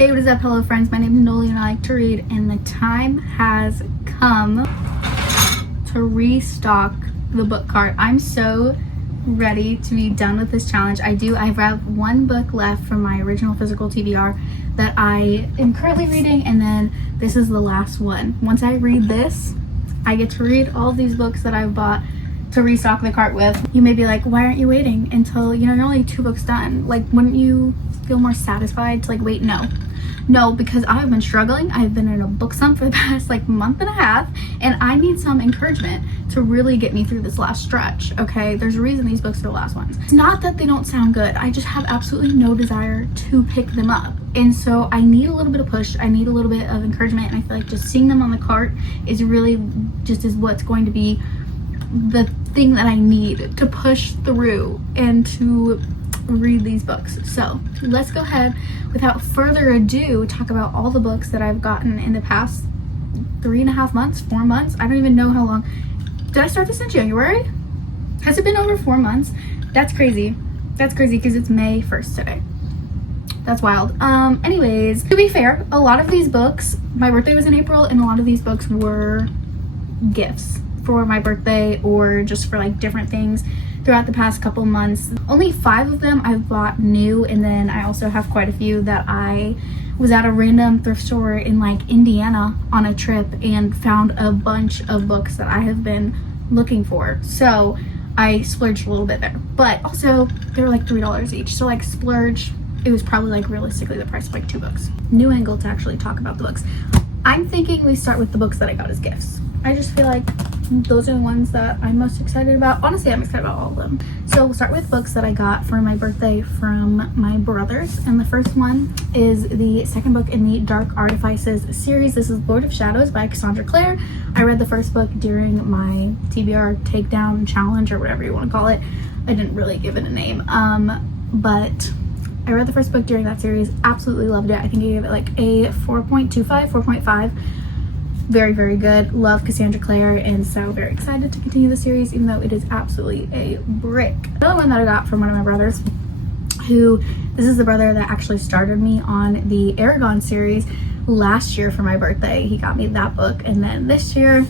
Hey, what is up? Hello friends, my name is Noli and I like to read, and the time has come to restock the book cart. I'm so ready to be done with this challenge. I have one book left from my original physical TBR that I am currently reading, and then this is the last one. Once I read this, I get to read all of these books that I've bought to restock the cart with. You may be like, why aren't you waiting until, you're only 2 books done? Like, wouldn't you feel more satisfied to wait? No, because I've been struggling. I've been in a book slump for the past month and a half, and I need some encouragement to really get me through this last stretch. Okay, there's a reason these books are the last ones. It's not that they don't sound good, I just have absolutely no desire to pick them up, and so I need a little bit of push. I need a little bit of encouragement, and I feel like just seeing them on the cart is really just what's going to be the thing that I need to push through and to read these books. So let's go ahead, without further ado, talk about all the books that I've gotten in the past 3.5 months, 4 months. I don't even know how long. Did I start this in January? Has it been over 4 months? That's crazy. That's crazy because it's May 1st today. That's wild. Anyways, to be fair, a lot of these books, my birthday was in April, and a lot of these books were gifts for my birthday or just for different things throughout the past couple months. Only 5 of them I've bought new, and then I also have quite a few that I was at a random thrift store in Indiana on a trip and found a bunch of books that I have been looking for. So I splurged a little bit there, but also they were $3 each. So splurge, it was probably realistically the price of 2 books. New angle to actually talk about the books. I'm thinking we start with the books that I got as gifts. I just feel like those are the ones that I'm most excited about. Honestly, I'm excited about all of them. So we'll start with books that I got for my birthday from my brothers. And the first one is the second book in the Dark Artifices series. This is Lord of Shadows by Cassandra Clare. I read the first book during my TBR takedown challenge, or whatever you want to call it. I didn't really give it a name. But I read the first book during that series. Absolutely loved it. I think I gave it a 4.25, 4.5. Very, very good. Love Cassandra Clare, and so very excited to continue the series, even though it is absolutely a brick. Another one that I got from one of my brothers, this is the brother that actually started me on the Aragon series last year for my birthday. He got me that book, and then this year,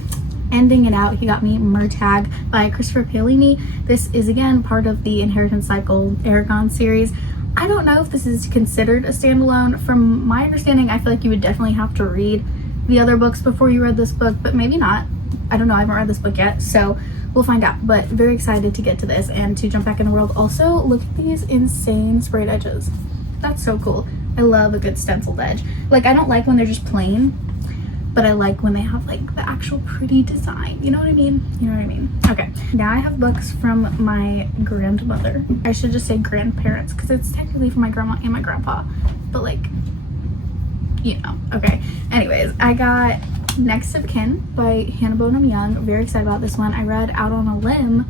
ending it out, he got me Murtagh by Christopher Paolini. This is again part of the Inheritance Cycle Aragon series. I don't know if this is considered a standalone. From my understanding, I feel like you would definitely have to read the other books before you read this book, but maybe not. I don't know. I haven't read this book yet, so we'll find out. But very excited to get to this and to jump back in the world. Also, look at these insane sprayed edges. That's so cool. I love a good stenciled edge. I don't like when they're just plain, but I like when they have the actual pretty design. You know what I mean? Okay, now I have books from my grandmother. I should just say grandparents, because it's technically from my grandma and my grandpa, but okay. Anyways, I got Next of Kin by Hannah Bonham Young. Very excited about this one. I read Out on a Limb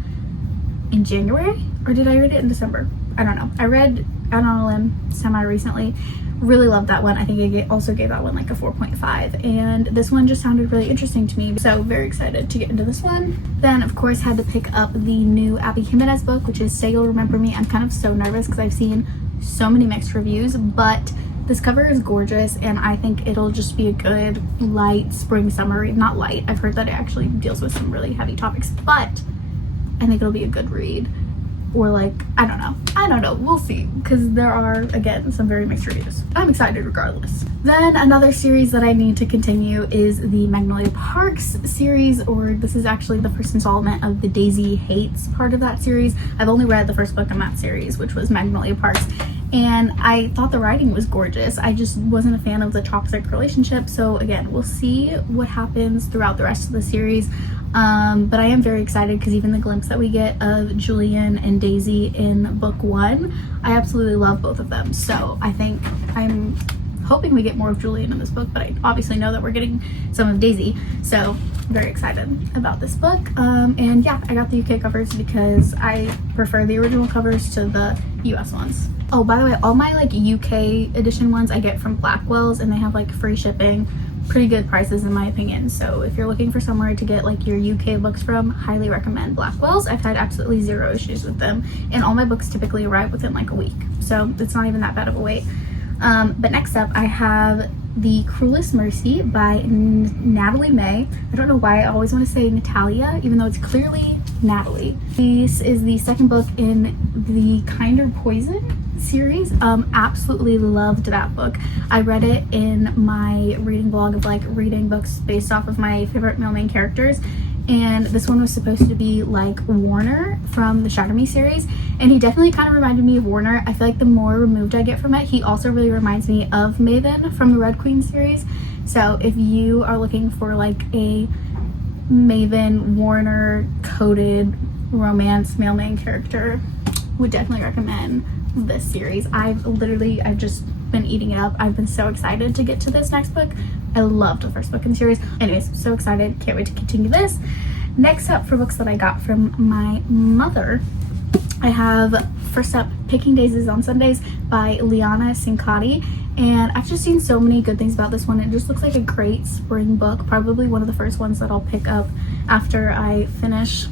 in January, or did I read it in December? I don't know. I read Out on a Limb semi-recently. Really loved that one. I think I also gave that one a 4.5, and this one just sounded really interesting to me, so very excited to get into this one. Then, of course, had to pick up the new Abby Jimenez book, which is Say You'll Remember Me. I'm kind of so nervous because I've seen so many mixed reviews, but this cover is gorgeous, and I think it'll just be a good light spring summer read. Not light, I've heard that it actually deals with some really heavy topics, but I think it'll be a good read. Or I don't know, we'll see, because there are, again, some very mixed reviews. I'm excited regardless. Then another series that I need to continue is the Magnolia Parks series, or this is actually the first installment of the Daisy Hates part of that series. I've only read the first book in that series, which was Magnolia Parks, and I thought the writing was gorgeous. I just wasn't a fan of the toxic relationship, so again, we'll see what happens throughout the rest of the series. But I am very excited because even the glimpse that we get of Julian and Daisy in book 1, I absolutely love both of them. So I'm hoping we get more of Julian in this book, but I obviously know that we're getting some of Daisy, so very excited about this book. And yeah, I got the UK covers because I prefer the original covers to the US ones. Oh, by the way, all my UK edition ones I get from Blackwell's, and they have free shipping, pretty good prices in my opinion. So if you're looking for somewhere to get your UK books from, highly recommend Blackwell's. I've had absolutely 0 issues with them, and all my books typically arrive within a week, so it's not even that bad of a wait. But next up, I have The Cruelest Mercy by Natalie May. I don't know why I always want to say Natalia, even though it's clearly Natalie. This is the second book in the Kinder Poison series. Absolutely loved that book. I read it in my reading blog of like reading books based off of my favorite male main characters, and this one was supposed to be like Warner from the Shatter Me series, and he definitely kind of reminded me of Warner. I feel like the more removed I get from it, he also really reminds me of Maven from the Red Queen series. So if you are looking for like a Maven Warner coded romance male main character, would definitely recommend this series. I've just been eating it up. I've been so excited to get to this next book. I loved the first book in the series. Anyways, so excited. Can't wait to continue this. Next up, for books that I got from my mother, I have first up Picking Daisies on Sundays by Liana Cincotti. And I've just seen so many good things about this one. It just looks like a great spring book. Probably one of the first ones that I'll pick up after I finish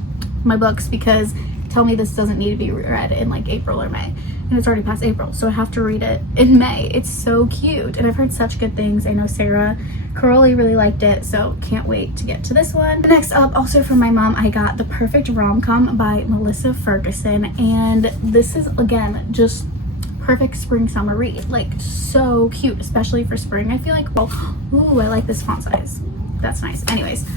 my books, because tell me this doesn't need to be read in like April or May, and it's already past April, so I have to read it in May. It's so cute, and I've heard such good things. I know Sarah Caroli really liked it, so can't wait to get to this one. Next up, also from my mom, I got The Perfect Rom-Com by Melissa Ferguson, and this is again just perfect spring summer read. Like so cute, especially for spring. I feel like, well, ooh, I like this font size. That's nice. Anyways,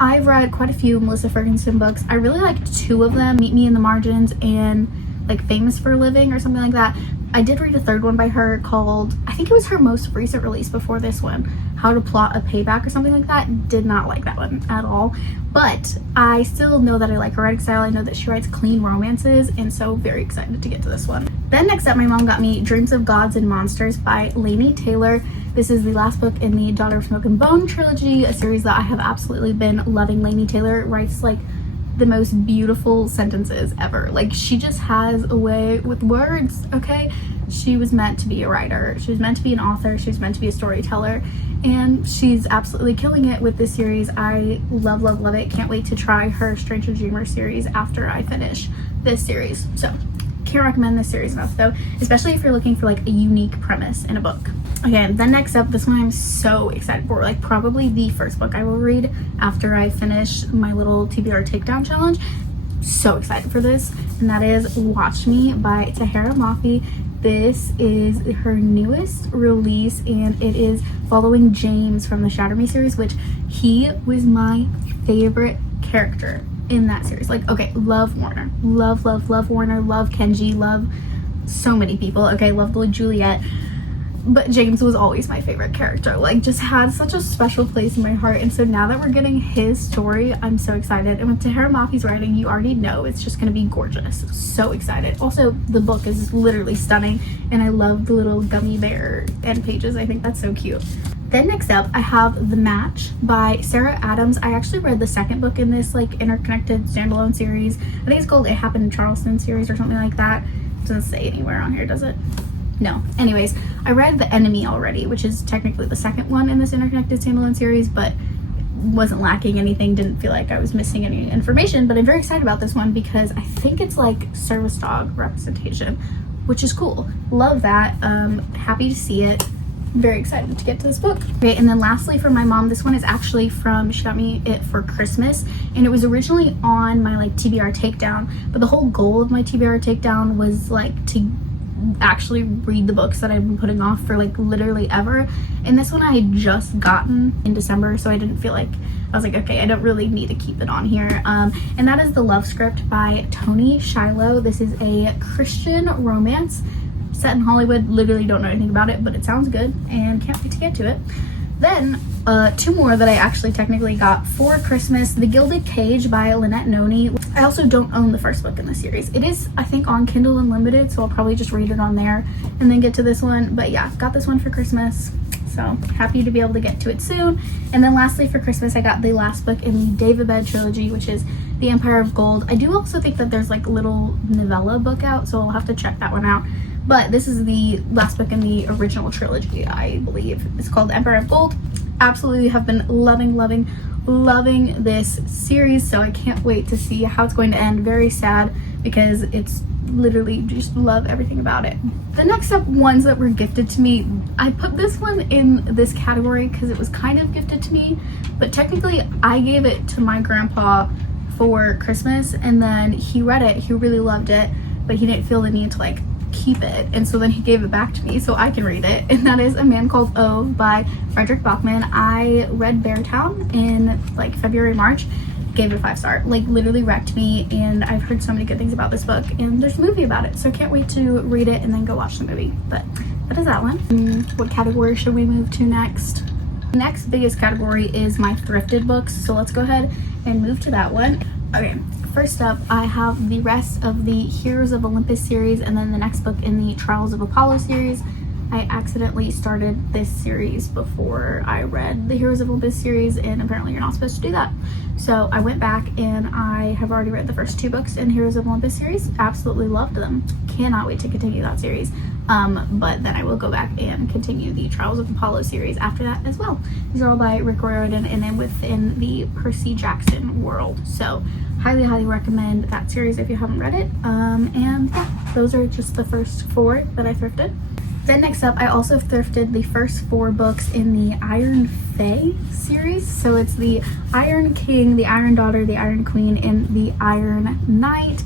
I've read quite a few Melissa Ferguson books. I really liked two of them, Meet Me in the Margins and like Famous for a Living or something like that. I did read a third one by her called, I think it was her most recent release before this one, How to Plot a Payback or something like that. Did not like that one at all, but I still know that I like her writing style. I know that she writes clean romances, and so very excited to get to this one. Then next up, my mom got me Dreams of Gods and Monsters by Laini Taylor. This is the last book in the Daughter of Smoke and Bone trilogy, a series that I have absolutely been loving. Laini Taylor writes like the most beautiful sentences ever. Like she just has a way with words, okay? She was meant to be a writer. She was meant to be an author. She was meant to be a storyteller, and she's absolutely killing it with this series. I love, love, love it. Can't wait to try her Stranger Dreamer series after I finish this series. So can't recommend this series enough though, especially if you're looking for like a unique premise in a book. Okay, then next up, this one I'm so excited for, like probably the first book I will read after I finish my little TBR takedown challenge. So excited for this, and that is Watch Me by Tahara Mafi. This is her newest release, and it is following James from the Shatter Me series, which he was my favorite character in that series. Like, okay, love Warner, love Warner, love Kenji, love so many people. Okay, love Juliet, but James was always my favorite character. Like, just had such a special place in my heart, and so now that we're getting his story, I'm so excited. And with Tahara Mafi's writing, you already know it's just gonna be gorgeous. So excited. Also, the book is literally stunning, and I love the little gummy bear end pages. I think that's so cute. Then next up, I have The Match by Sarah Adams. I actually read the second book in this like interconnected standalone series. I think it's called It Happened in Charleston series or something like that. It doesn't say anywhere on here, does it? No. Anyways, I read The Enemy already, which is technically the second one in this interconnected standalone series, but wasn't lacking anything, didn't feel like I was missing any information. But I'm very excited about this one because I think it's like service dog representation, which is cool. Love that. Happy to see it. Very excited to get to this book. Okay, and then lastly for my mom, this one is actually from, she got me it for Christmas, and it was originally on my like TBR takedown, but the whole goal of my TBR takedown was like to actually read the books that I've been putting off for like literally ever. And this one I had just gotten in December, so I didn't feel like, I was like, okay, I don't really need to keep it on here. And that is The Love Script by Toni Shiloh. This is a Christian romance set in Hollywood. Literally don't know anything about it, but it sounds good and can't wait to get to it. Then two more that I actually technically got for Christmas. The Gilded Cage by Lynette Noni. I also don't own the first book in the series. It is, I think, on Kindle Unlimited, so I'll probably just read it on there and then get to this one. But yeah, got this one for Christmas, so happy to be able to get to it soon. And then lastly for Christmas, I got the last book in the David Bed trilogy, which is The Empire of Gold. I do also think that there's like a little novella book out, so I'll have to check that one out. But this is the last book in the original trilogy, I believe. It's called The Empire of Gold. Absolutely have been loving this series, so I can't wait to see how it's going to end. Very sad because it's literally just love everything about it. The next up ones that were gifted to me, I put this one in this category because it was kind of gifted to me, but technically I gave it to my grandpa for Christmas, and then he read it, he really loved it, but he didn't feel the need to like keep it, and so then he gave it back to me so I can read it, and that is A Man Called O by Frederick Bachman. I read Beartown in like February, March, gave it a 5-star, like literally wrecked me, and I've heard so many good things about this book, and there's a movie about it, so I can't wait to read it and then go watch the movie. But that is that one. What category should we move to next? The next biggest category is my thrifted books, so let's go ahead and move to that one. Okay, first up I have the rest of the Heroes of Olympus series, and then the next book in the Trials of Apollo series. I accidentally started this series before I read the Heroes of Olympus series, and apparently you're not supposed to do that. So I went back and I have already read the first 2 books in Heroes of Olympus series. Absolutely loved them. Cannot wait to continue that series. But then I will go back and continue the Trials of Apollo series after that as well. These are all by Rick Riordan and then within the Percy Jackson world. So highly, highly recommend that series if you haven't read it. And yeah, those are just the first 4 that I thrifted. Then next up, I also thrifted the first 4 books in the Iron Fae series. So it's the Iron King, the Iron Daughter, the Iron Queen, and the Iron Knight.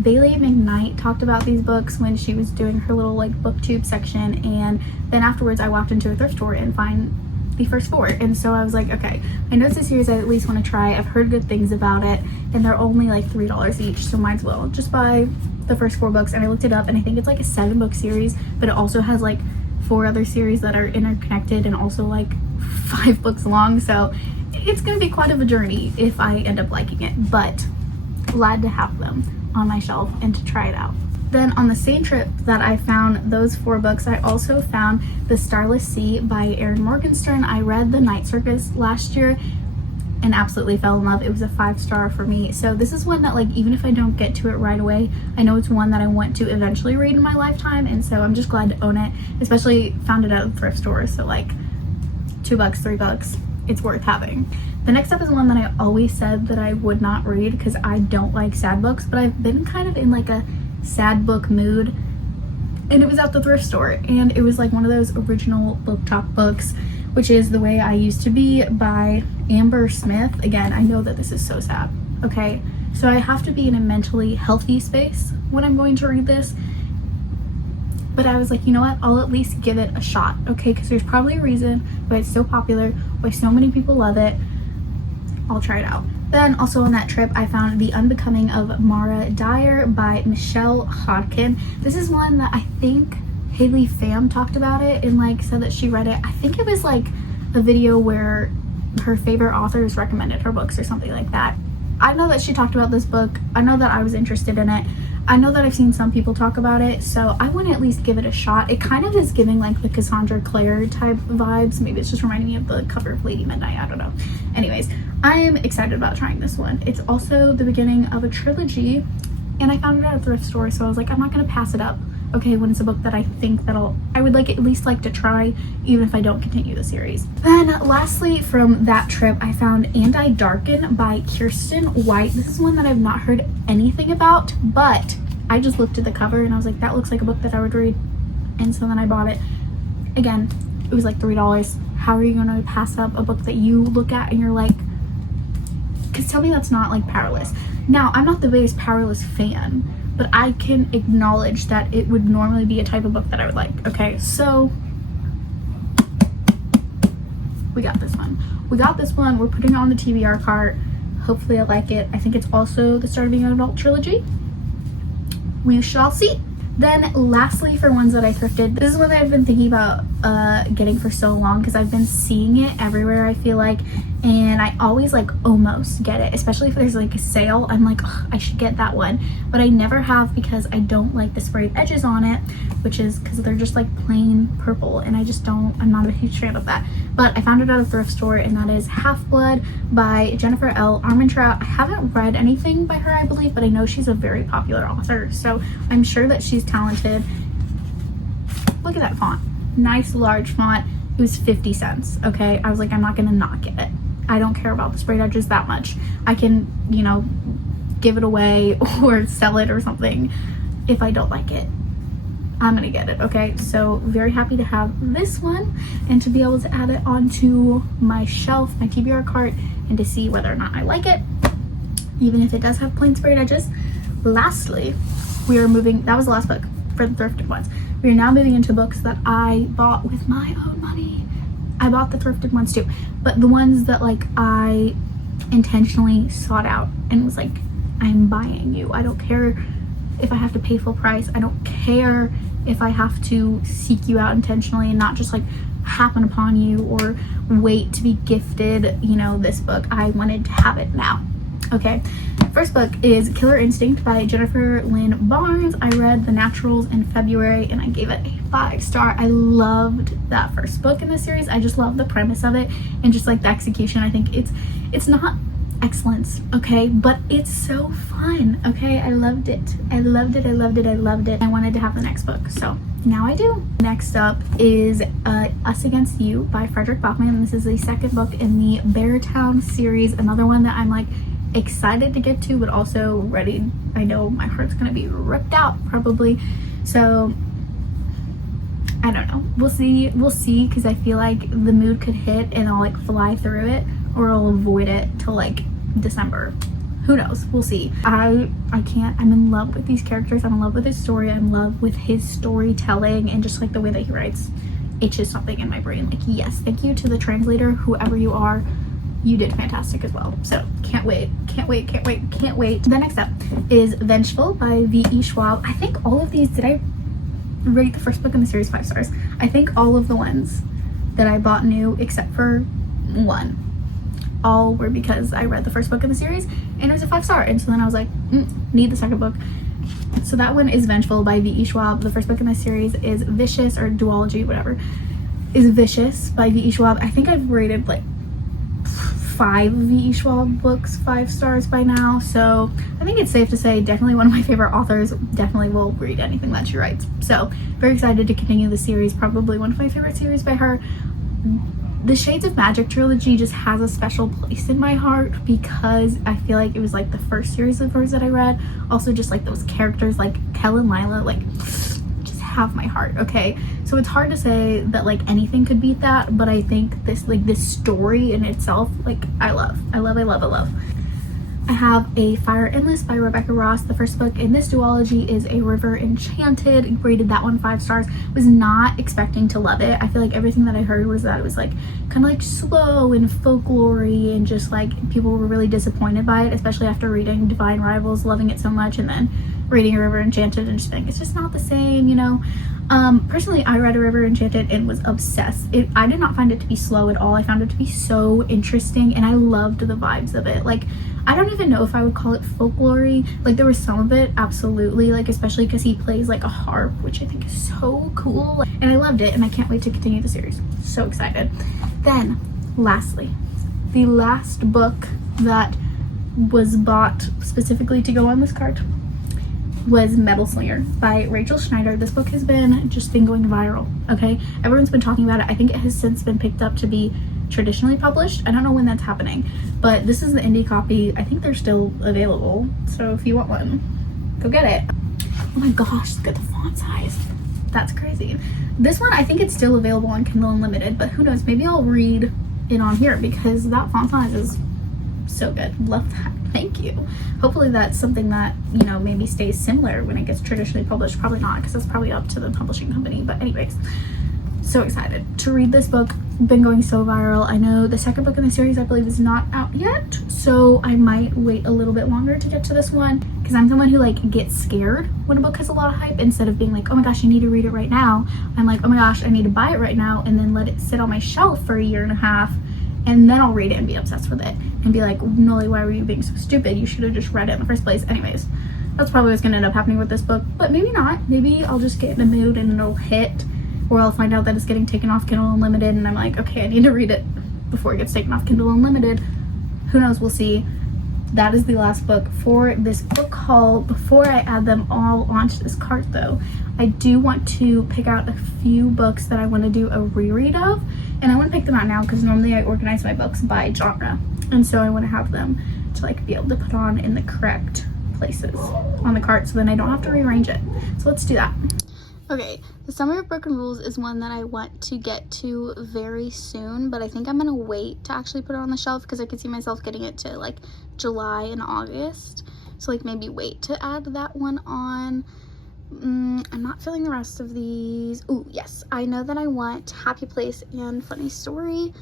Bailey McKnight talked about these books when she was doing her little like booktube section, and then afterwards I walked into a thrift store and find the first 4, and so I was like, okay, I know it's a series I at least want to try. I've heard good things about it, and they're only like $3 each, so might as well just buy the first 4 books. And I looked it up, and I think it's like a 7-book series, but it also has like 4 other series that are interconnected and also like 5 books long, so it's gonna be quite of a journey if I end up liking it, but glad to have them on my shelf and to try it out. Then on the same trip that I found those 4 books, I also found The Starless Sea by Erin Morgenstern. I read The Night Circus last year and absolutely fell in love. It was a 5-star for me. So this is one that like, even if I don't get to it right away, I know it's one that I want to eventually read in my lifetime, and so I'm just glad to own it, especially found it at the thrift store. So like $2, $3, it's worth having. The next up is one that I always said that I would not read because I don't like sad books, but I've been kind of in like a sad book mood, and it was at the thrift store, and it was like one of those original book talk books, which is The Way I Used to Be by Amber Smith. Again, I know that this is so sad, okay, so I have to be in a mentally healthy space when I'm going to read this, but I was like, you know what, I'll at least give it a shot, okay, because there's probably a reason why it's so popular, why so many people love it. I'll try it out. Then also on that trip, I found The Unbecoming of Mara Dyer by Michelle Hodkin. This is one that I think Haley Pham talked about it and like said that she read it. I think it was like a video where her favorite authors recommended her books or something like that. I know that she talked about this book. I know that I was interested in it. I know that I've seen some people talk about it, so I want to at least give it a shot. It kind of is giving like the Cassandra Clare type vibes. Maybe it's just reminding me of the cover of Lady Midnight, I don't know. Anyways, I am excited about trying this one. It's also the beginning of a trilogy, and I found it at a thrift store, so I was like, I'm not going to pass it up, okay, when it's a book that I think I would like at least like to try, even if I don't continue the series. Then lastly, from that trip, I found And I Darken by Kirsten White. This is one that I've not heard anything about, but I just looked at the cover and I was like, that looks like a book that I would read, and so then I bought it. Again, it was like $3. How are you going to pass up a book that you look at and you're like, because tell me that's not like Powerless. Now, I'm not the biggest Powerless fan, but I can acknowledge that it would normally be a type of book that I would like. Okay, so we got this one. We're putting it on the TBR cart. Hopefully I like it. I think it's also the start of the young adult trilogy. We shall see. Then lastly, for ones that I thrifted, this is one that I've been thinking about getting for so long because I've been seeing it everywhere, I feel like, and I always like almost get it, especially if there's like a sale. I'm like, oh, I should get that one, but I never have because I don't like the sprayed edges on it, which is because they're just like plain purple, and I'm not a huge fan of that. But I found it at a thrift store, and that is Half-Blood by Jennifer L. Armentrout. I haven't read anything by her, I believe, but I know she's a very popular author, so I'm sure that she's talented. Look at that font. Nice large font. It was 50 cents, okay? I was like, I'm not gonna not get it. I don't care about the sprayed edges that much. I can, give it away or sell it or something. if I don't like it, I'm gonna get it, okay? So very happy to have this one and to be able to add it onto my shelf, my TBR cart, and to see whether or not I like it, even if it does have plain sprayed edges. Lastly, we are moving, that was the last book for the thrifted ones. We are now moving into books that I bought with my own money. I bought the thrifted ones too, but the ones that like I intentionally sought out and was like, I'm buying you. I don't care if I have to pay full price. I don't care if I have to seek you out intentionally and not just like happen upon you or wait to be gifted, you know, this book. I wanted to have it now. Okay, first book is Killer Instinct by Jennifer Lynn Barnes. I read The Naturals in February and I gave it a 5-star. I loved that first book in the series. I just love the premise of it and just like the execution. I think it's not excellence, okay, but it's so fun, okay? I loved it. I loved it. I loved it. I loved it. I wanted to have the next book, so now I do. Next up is Us Against You by Frederick Bachman. This is the second book in the Beartown series, another one that I'm like excited to get to, but also ready. I know my heart's gonna be ripped out probably, so I don't know. We'll see, because I feel like the mood could hit and I'll like fly through it, or I'll avoid it till like December. Who knows? We'll see. I can't. I'm in love with these characters. I'm in love with his story. I'm in love with his storytelling and just like the way that he writes. It's just something in my brain. Like, yes, thank you to the translator, whoever you are. You did fantastic as well. So can't wait, can't wait, can't wait, can't wait. The next up is Vengeful by V.E. Schwab. I think all of these, did I rate the first book in the series 5 stars? I think all of the ones that I bought new, except for one, all were because I read the first book in the series and it was a 5-star. And so then I was like, need the second book. So that one is Vengeful by V.E. Schwab. The first book in the series is Vicious, or Duology, whatever, is Vicious by V.E. Schwab. I think I've rated like 5 V.E. Schwab books 5 stars by now, so I think it's safe to say definitely one of my favorite authors. Definitely will read anything that she writes, so very excited to continue the series. Probably one of my favorite series by her. The Shades of Magic trilogy just has a special place in my heart because I feel like it was like the first series of hers that I read. Also just like those characters like Kel and Lila, like just have my heart, okay? So it's hard to say that like anything could beat that, but I think this story in itself, like I love. I have A Fire Endless by Rebecca Ross. The first book in this duology is A River Enchanted. Rated that one 5 stars. Was not expecting to love it. I feel like everything that I heard was that it was like kind of like slow and folklore-y, and just like people were really disappointed by it, especially after reading Divine Rivals, loving it so much, and then reading A River Enchanted and just being, it's just not the same, you know? Personally, I read A River Enchanted and was obsessed. I did not find it to be slow at all. I found it to be so interesting and I loved the vibes of it. Like, I don't even know if I would call it folklore-y. Like, there was some of it, absolutely, like especially because he plays like a harp, which I think is so cool, and I loved it and I can't wait to continue the series. So excited. Then lastly, the last book that was bought specifically to go on this cart was Metal Slinger by Rachel Schneider. This book has been going viral, okay? Everyone's been talking about it. I think it has since been picked up to be traditionally published. I don't know when that's happening, but this is the indie copy. I think they're still available, so if you want one, go get it. Oh my gosh, look at the font size. That's crazy. This one, I think it's still available on Kindle Unlimited, but who knows, maybe I'll read it on here because that font size is so good. Love that. Thank you. Hopefully that's something that, you know, maybe stays similar when it gets traditionally published. Probably not, because that's probably up to the publishing company, but anyways, so excited to read this book. Been going so viral. I know the second book in the series, I believe, is not out yet, so I might wait a little bit longer to get to this one, because I'm someone who like gets scared when a book has a lot of hype. Instead of being like, oh my gosh, I need to read it right now, I'm like, oh my gosh, I need to buy it right now and then let it sit on my shelf for 1.5 years, and then I'll read it and be obsessed with it and be like, Noli, why were you being so stupid? You should have just read it in the first place. Anyways, that's probably what's gonna end up happening with this book, but maybe not. Maybe I'll just get in the mood and it'll hit, or I'll find out that it's getting taken off Kindle Unlimited and I'm like, okay, I need to read it before it gets taken off Kindle Unlimited. Who knows? We'll see. That is the last book for this book haul. Before I add them all onto this cart though, I do want to pick out a few books that I want to do a reread of, and I want to pick them out now because normally I organize my books by genre, and so I want to have them to like be able to put on in the correct places on the cart so then I don't have to rearrange it. So let's do that. Okay, the Summer of Broken Rules is one that I want to get to very soon, but I think I'm gonna wait to actually put it on the shelf because I could see myself getting it to like July and August. So like maybe wait to add that one on. I'm not feeling the rest of these. Oh yes, I know that I want Happy Place and Funny Story.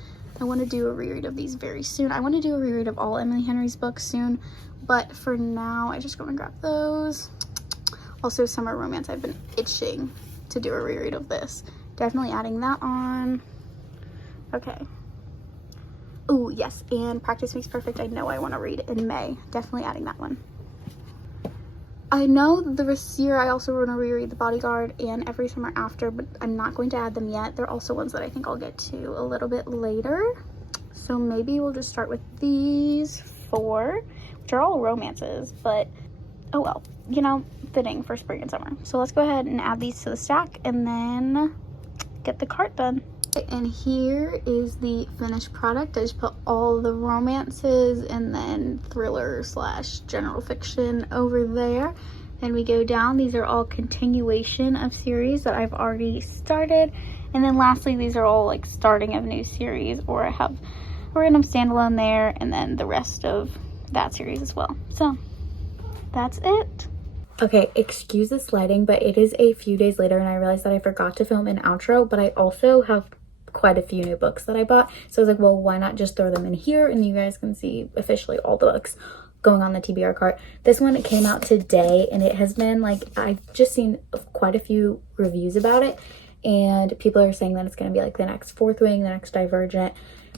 I want to do a reread of these very soon. I want to do a reread of all Emily Henry's books soon, but for now I just go and grab those. Also Summer Romance, I've been itching to do a reread of this. Definitely adding that on. Okay. Oh yes, and Practice Makes Perfect, I know I want to read in May. Definitely adding that one. I know this year I also want to reread The Bodyguard and Every Summer After, but I'm not going to add them yet. They're also ones that I think I'll get to a little bit later. So maybe we'll just start with these 4, which are all romances, but oh well, you know, fitting for spring and summer. So let's go ahead and add these to the stack and then get the cart done. And here is the finished product. I just put all the romances and then thriller / general fiction over there. Then we go down. These are all continuation of series that I've already started. And then lastly, these are all like starting of new series, or I have a random standalone there and then the rest of that series as well. So that's it. Okay, excuse this lighting, but it is a few days later and I realized that I forgot to film an outro, but I also have quite a few new books that I bought. So I was like, well, why not just throw them in here and you guys can see officially all the books going on the TBR cart. This one came out today and it has been like, I've just seen quite a few reviews about it and people are saying that it's going to be like the next Fourth Wing, the next Divergent,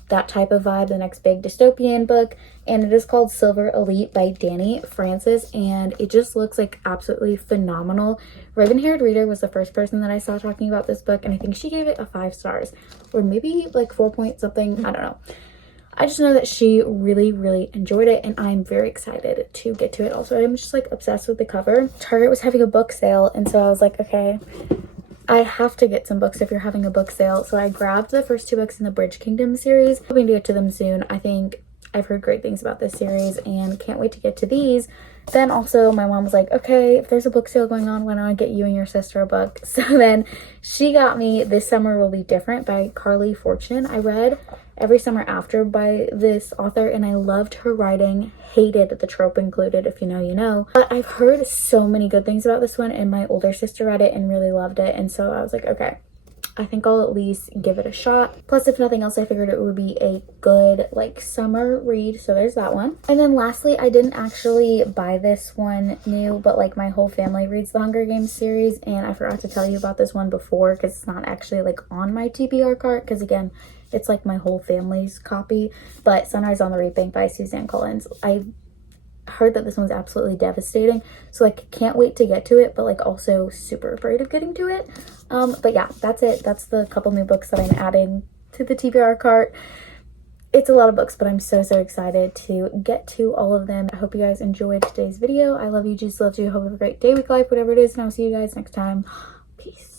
that type of vibe, the next big dystopian book. And it is called Silver Elite by Dani Francis and it just looks like absolutely phenomenal. Raven-Haired Reader was the first person that I saw talking about this book and I think she gave it a 5 stars or maybe like 4 point something, I don't know. I just know that she really enjoyed it and I'm very excited to get to it. Also, I'm just like obsessed with the cover. Target was having a book sale and so I was like, okay, I have to get some books if you're having a book sale. So I grabbed the first 2 books in the Bridge Kingdom series, hoping to get to them soon. I think I've heard great things about this series and can't wait to get to these. Then also my mom was like, okay, if there's a book sale going on, why don't I get you and your sister a book? So then she got me This Summer Will Be Different by Carly Fortune. I read Every Summer After by this author and I loved her writing, hated the trope included, if you know you know, but I've heard so many good things about this one and my older sister read it and really loved it, and so I was like, okay, I think I'll at least give it a shot. Plus, if nothing else, I figured it would be a good like summer read, so there's that one. And then lastly, I didn't actually buy this one new, but like my whole family reads the Hunger Games series and I forgot to tell you about this one before because it's not actually like on my TBR cart because again, it's like my whole family's copy. But Sunrise on the Reaping by Suzanne Collins. I heard that this one's absolutely devastating, so like can't wait to get to it, but like also super afraid of getting to it. But yeah, that's it. That's the couple new books that I'm adding to the TBR cart. It's a lot of books, but I'm so excited to get to all of them. I hope you guys enjoyed today's video. I love you, Jesus loves you. Hope you have a great day, week, life, whatever it is, and I'll see you guys next time. Peace.